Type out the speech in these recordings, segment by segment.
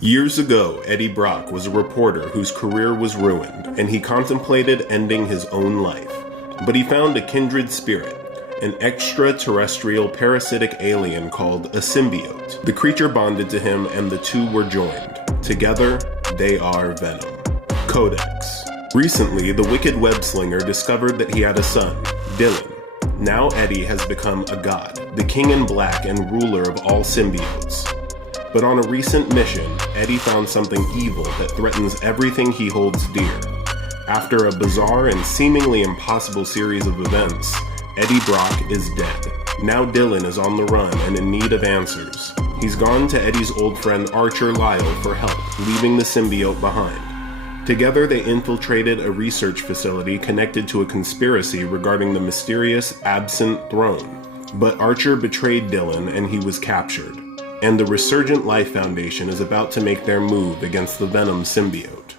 Years ago, Eddie Brock was a reporter whose career was ruined, and he contemplated ending his own life. But he found a kindred spirit, an extraterrestrial parasitic alien called a symbiote. The creature bonded to him, and the two were joined. Together, they are Venom. Codex. Recently, the wicked web-slinger discovered that he had a son, Dylan. Now Eddie has become a god, the king in black and ruler of all symbiotes. But on a recent mission, Eddie found something evil that threatens everything he holds dear. After a bizarre and seemingly impossible series of events, Eddie Brock is dead. Now Dylan is on the run and in need of answers. He's gone to Eddie's old friend Archer Lyle for help, leaving the symbiote behind. Together they infiltrated a research facility connected to a conspiracy regarding the mysterious absent throne. But Archer betrayed Dylan and he was captured. And the Resurgent Life Foundation is about to make their move against the Venom symbiote.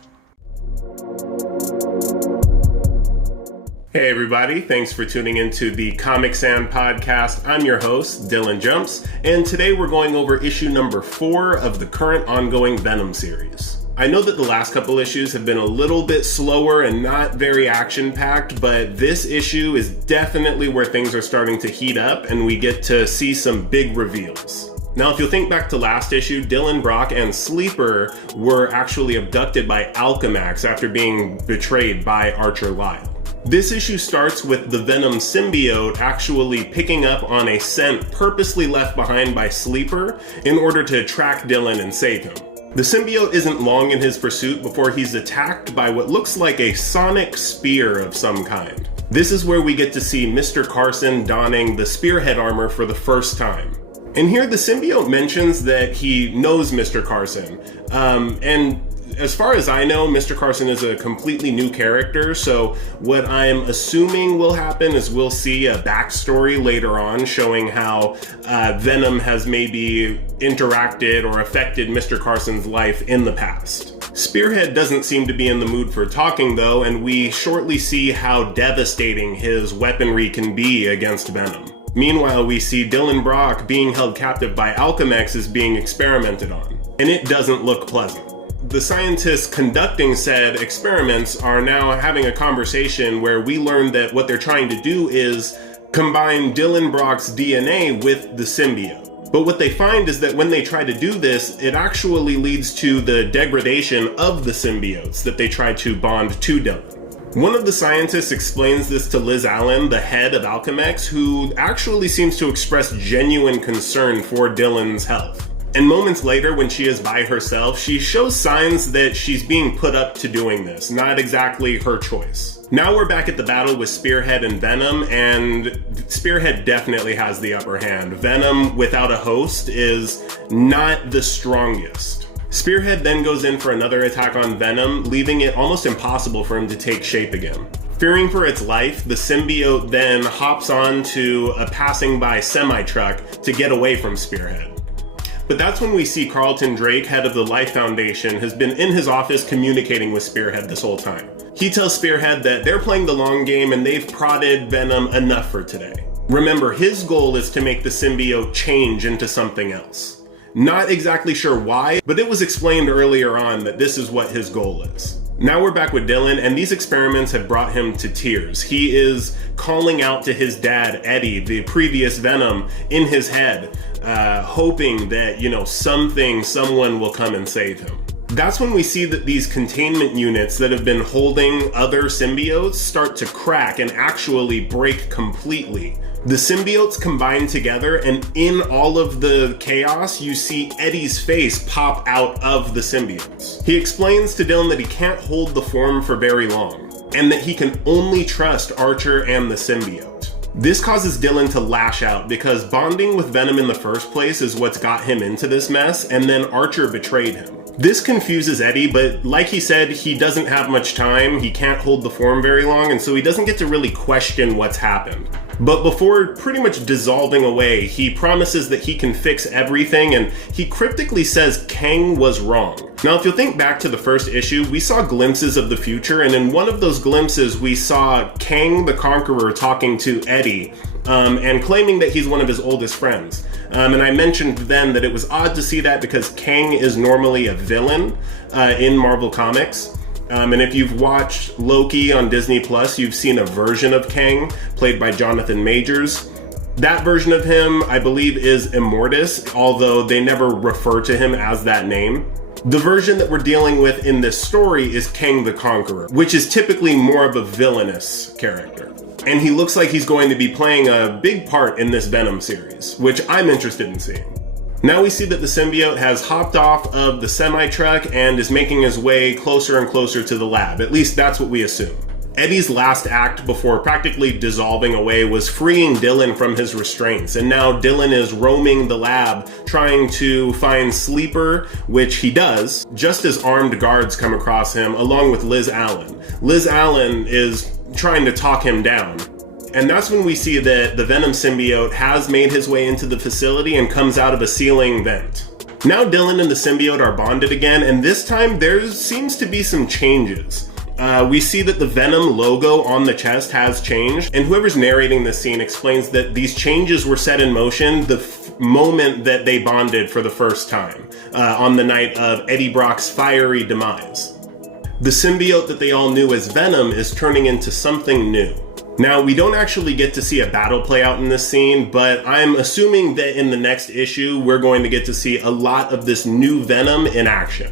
Hey everybody, thanks for tuning into the Comic Sand podcast. I'm your host, Dylan Jumps, and today we're going over issue number 4 of the current ongoing Venom series. I know that the last couple issues have been a little bit slower and not very action-packed, but this issue is definitely where things are starting to heat up and we get to see some big reveals. Now, if you'll think back to last issue, Dylan, Brock, and Sleeper were actually abducted by Alchemax after being betrayed by Archer Lyle. This issue starts with the Venom symbiote actually picking up on a scent purposely left behind by Sleeper in order to track Dylan and save him. The symbiote isn't long in his pursuit before he's attacked by what looks like a sonic spear of some kind. This is where we get to see Mr. Carson donning the spearhead armor for the first time. And here the symbiote mentions that he knows Mr. Carson. And as far as I know, Mr. Carson is a completely new character, so what I'm assuming will happen is we'll see a backstory later on showing how Venom has maybe interacted or affected Mr. Carson's life in the past. Spearhead doesn't seem to be in the mood for talking though, and we shortly see how devastating his weaponry can be against Venom. Meanwhile, we see Dylan Brock being held captive by Alchemax is being experimented on, and it doesn't look pleasant. The scientists conducting said experiments are now having a conversation where we learn that what they're trying to do is combine Dylan Brock's DNA with the symbiote. But what they find is that when they try to do this, it actually leads to the degradation of the symbiotes that they try to bond to Dylan. One of the scientists explains this to Liz Allen, the head of Alchemax, who actually seems to express genuine concern for Dylan's health. And moments later, when she is by herself, she shows signs that she's being put up to doing this, not exactly her choice. Now we're back at the battle with Spearhead and Venom, and Spearhead definitely has the upper hand. Venom, without a host, is not the strongest. Spearhead then goes in for another attack on Venom, leaving it almost impossible for him to take shape again. Fearing for its life, the symbiote then hops onto a passing-by semi-truck to get away from Spearhead. But that's when we see Carlton Drake, head of the Life Foundation, has been in his office communicating with Spearhead this whole time. He tells Spearhead that they're playing the long game and they've prodded Venom enough for today. Remember, his goal is to make the symbiote change into something else. Not exactly sure why, but it was explained earlier on that this is what his goal is. Now we're back with Dylan, and these experiments have brought him to tears. He is calling out to his dad, Eddie, the previous Venom, in his head, hoping that, someone will come and save him. That's when we see that these containment units that have been holding other symbiotes start to crack and actually break completely. The symbiotes combine together, and in all of the chaos, you see Eddie's face pop out of the symbiotes. He explains to Dylan that he can't hold the form for very long, and that he can only trust Archer and the symbiote. This causes Dylan to lash out because bonding with Venom in the first place is what's got him into this mess, and then Archer betrayed him. This confuses Eddie, but like he said, he doesn't have much time, he can't hold the form very long, and so he doesn't get to really question what's happened. But before pretty much dissolving away, he promises that he can fix everything, and he cryptically says Kang was wrong. Now, if you'll think back to the first issue, we saw glimpses of the future, and in one of those glimpses, we saw Kang the Conqueror talking to Eddie, and claiming that he's one of his oldest friends. And I mentioned then that it was odd to see that because Kang is normally a villain in Marvel Comics. And if you've watched Loki on Disney Plus, you've seen a version of Kang played by Jonathan Majors. That version of him, I believe, is Immortus, although they never refer to him as that name. The version that we're dealing with in this story is Kang the Conqueror, which is typically more of a villainous character. And he looks like he's going to be playing a big part in this Venom series, which I'm interested in seeing. Now we see that the symbiote has hopped off of the semi-truck and is making his way closer and closer to the lab. At least that's what we assume. Eddie's last act before practically dissolving away was freeing Dylan from his restraints, and now Dylan is roaming the lab trying to find Sleeper, which he does, just as armed guards come across him along with Liz Allen. Liz Allen is trying to talk him down. And that's when we see that the Venom symbiote has made his way into the facility and comes out of a ceiling vent. Now Dylan and the symbiote are bonded again, and this time there seems to be some changes. We see that the Venom logo on the chest has changed, and whoever's narrating this scene explains that these changes were set in motion the moment that they bonded for the first time, on the night of Eddie Brock's fiery demise. The symbiote that they all knew as Venom is turning into something new. Now, we don't actually get to see a battle play out in this scene, but I'm assuming that in the next issue, we're going to get to see a lot of this new Venom in action.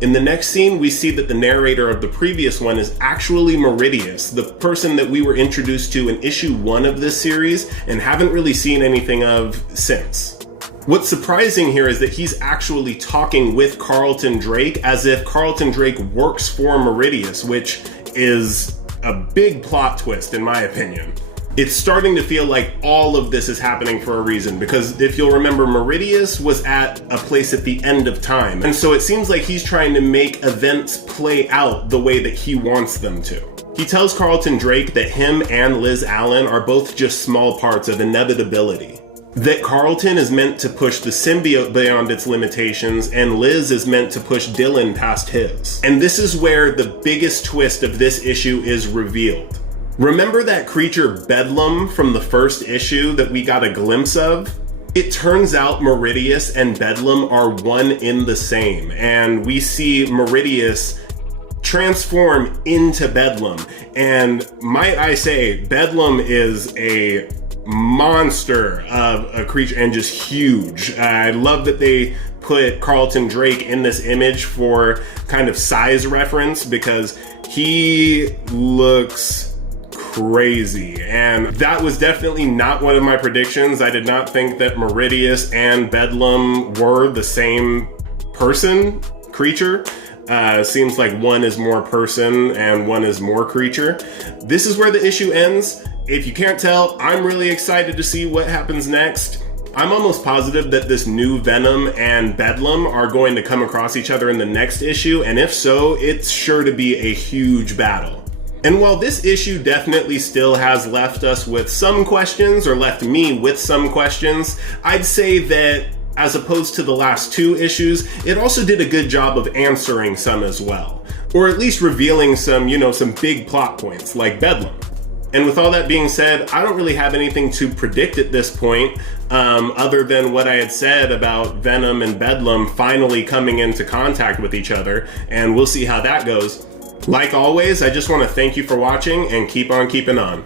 In the next scene, we see that the narrator of the previous one is actually Meridius, the person that we were introduced to in issue 1 of this series and haven't really seen anything of since. What's surprising here is that he's actually talking with Carlton Drake as if Carlton Drake works for Meridius, which is a big plot twist in my opinion. It's starting to feel like all of this is happening for a reason, because if you'll remember, Meridius was at a place at the end of time, and so it seems like he's trying to make events play out the way that he wants them to. He tells Carlton Drake that him and Liz Allen are both just small parts of inevitability. That Carlton is meant to push the symbiote beyond its limitations, and Liz is meant to push Dylan past his. And this is where the biggest twist of this issue is revealed. Remember that creature Bedlam from the first issue that we got a glimpse of? It turns out Meridius and Bedlam are one in the same, and we see Meridius transform into Bedlam. And might I say, Bedlam is a monster of a creature and just huge. I love that they put Carlton Drake in this image for kind of size reference, because he looks crazy, and that was definitely not one of my predictions. I did not think that Meridius and Bedlam were the same creature. Seems like one is more person and one is more creature. This is where the issue ends. If you can't tell, I'm really excited to see what happens next. I'm almost positive that this new Venom and Bedlam are going to come across each other in the next issue, and if so, it's sure to be a huge battle. And while this issue definitely still has left us with some questions, or left me with some questions, I'd say that as opposed to the last 2 issues, it also did a good job of answering some as well. Or at least revealing some, some big plot points, like Bedlam. And with all that being said, I don't really have anything to predict at this point, other than what I had said about Venom and Bedlam finally coming into contact with each other, and we'll see how that goes. Like always, I just want to thank you for watching and keep on keeping on.